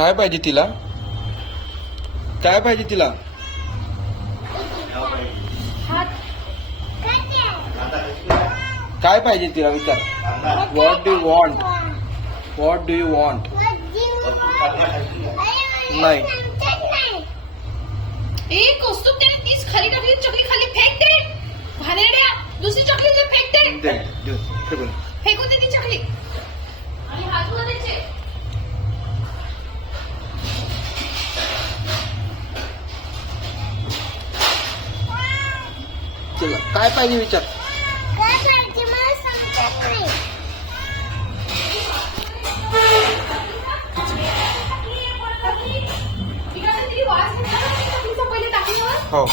काय पाहिजे तिला? काय पाहिजे तिला? काय पाहिजे तिला विचार. What do you want? What do you want? नाही. एक कौस्तुभ त्याने तीच खाली टाकली चॉकलेट खाली फेक दे. भानेड्या दुसरी चॉकलेट दे फेक दे. फेकून दे ती चॉकलेट आणि हात धुवा त्याचे. तिला काय पाहिजे विचार. तिला किती वास येतो ना, तिचा पहिले टाकल्यावर. हो